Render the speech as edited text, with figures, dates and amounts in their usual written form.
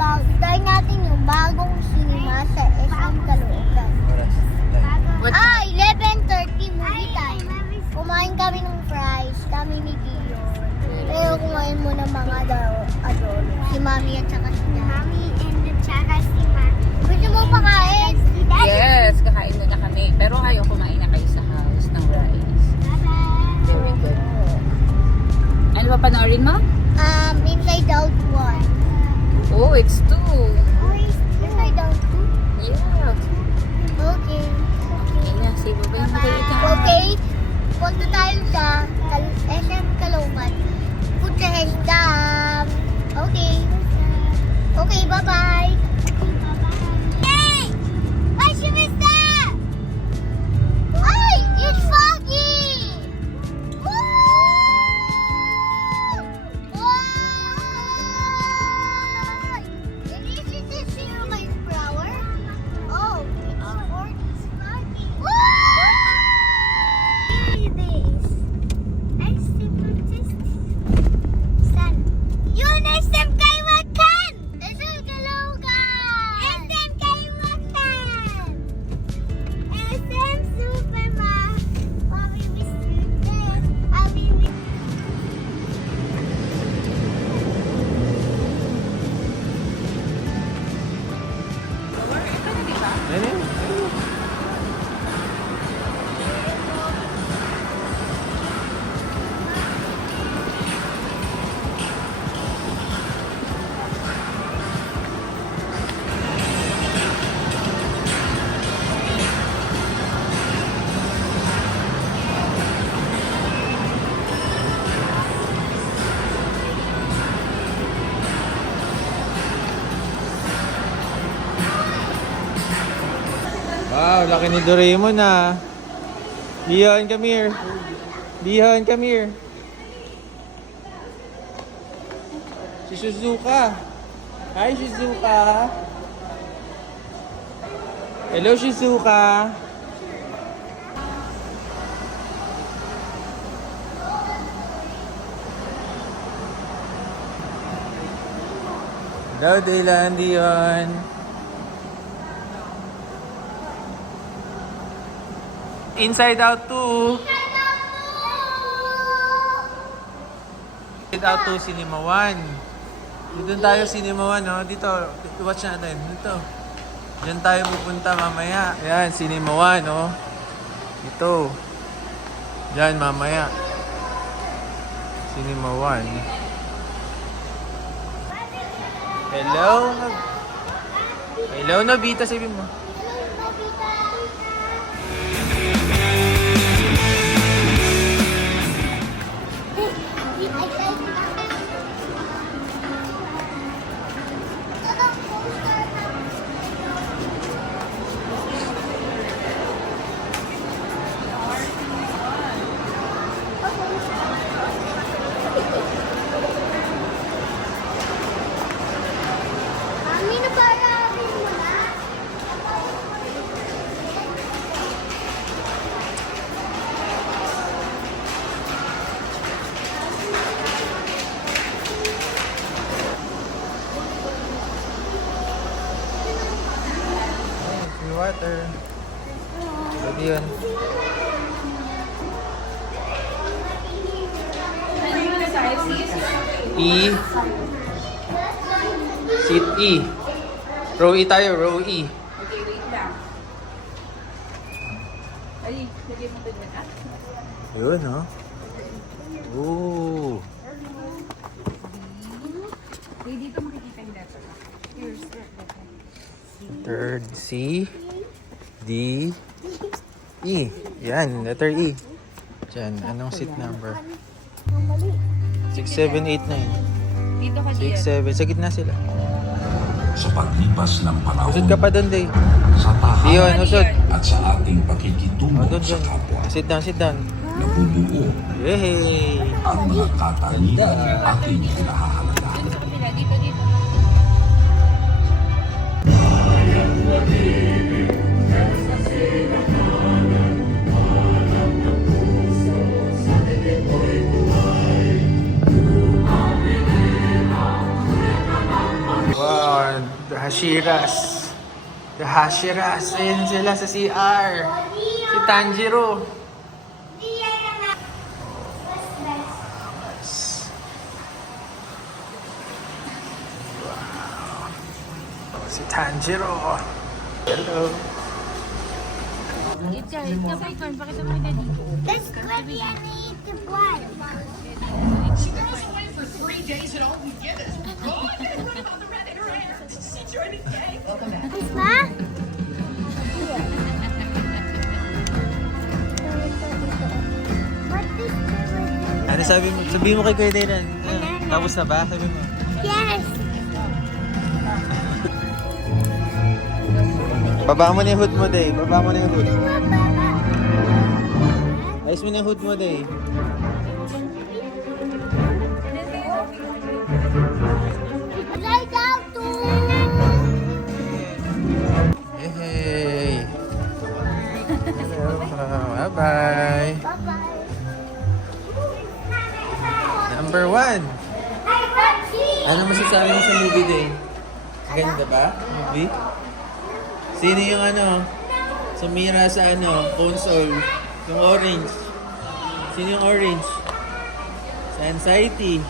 Try natin yung bagong cinema sa SM Caloocan. 11:30 movie time. Kumain kami ng fries, kami ni Dion. Pero kumain muna mga adult. Si Mami at saka si Mami and saka si Mami. Gusto mo pakain? Yes, kakain muna kami. Pero kayo, kumain na kayo sa house ng rice. Very good. Ano pa panoorin mo? Inside Out 1. Oh, it's 2. Inside Out 2? Yeah. Okay. Okay na, say bye-bye na kayo ka. Okay. Punta tayo sa SM Caloocan. Punta sa Okay. Okay, bye-bye. Hey! Why she missed that? Ay! It's foggy! Woo! Why? Is this zero my flower? Oh, it's foggy. Woo! Yun, SM Caloocan! SM Caloocan! SM Caloocan! SM Superma! Mommy, we see this. Wow, laki ni Doraemon ah. Dion, come here. Dion, come here. Si Shizuka. Hi, Shizuka. Hello, Shizuka. Hello, Dylan, Dion. Inside Out 2. Inside Out 2, Cinema 1. Dito tayo, Cinema 1, no? Dito, watch natin. Dito. Diyan tayo pupunta mamaya. Ayan, Cinema 1, no? Dito. Diyan, mamaya. Cinema 1. Hello. Hello, Nobita, sabihin mo. Mami, naparabin mo na. Free water. Pwede yun. E. Seat E. Row E tayo, row E. Okay, wait lang. Ay, lagay mo ito dyan, ah. Yun, no? Ooh. Okay, dito makikita yung letter. Here's the letter. Third C. D. E. Yan, letter E. Diyan, anong seat number? Ang mali. 6, 7, 8, 9. Dito ka 6, 7. Sa gitna sila. Sa paglipas ng panahon, Usod ka pa doon, Day. sa Diyon, tahanan usod. at sa ating O, pakikitungo doon, sa doon. kapwa, Sit down, sit down. nabubuo Yehey! ang mga katangian ng ating pinahahalagahan. Dito sa kabila, dito, dito. Wow, Hashiras. The Hashiras. Ayan sila sa CR. Si Tanjiro. Si Tanjiro. Hello. Let's go and eat the blood. Ma? What is the Ano sabi mo? Sabi mo kay Kuya Dylan. Tapos na ba? Sabi mo. Yes! Baba mo na yung hood mo, Day. Baba mo na yung hood. Baba. Ayos mo na yung hood mo, Day. Lie down to... Hey. Hello. Bye-bye. Bye-bye. Number 1. Ano masasabi mo sa movie, Day? Ganda ba? Movie? Sino yung sumira sa console? Yung orange. Sino yung orange? Sa anxiety.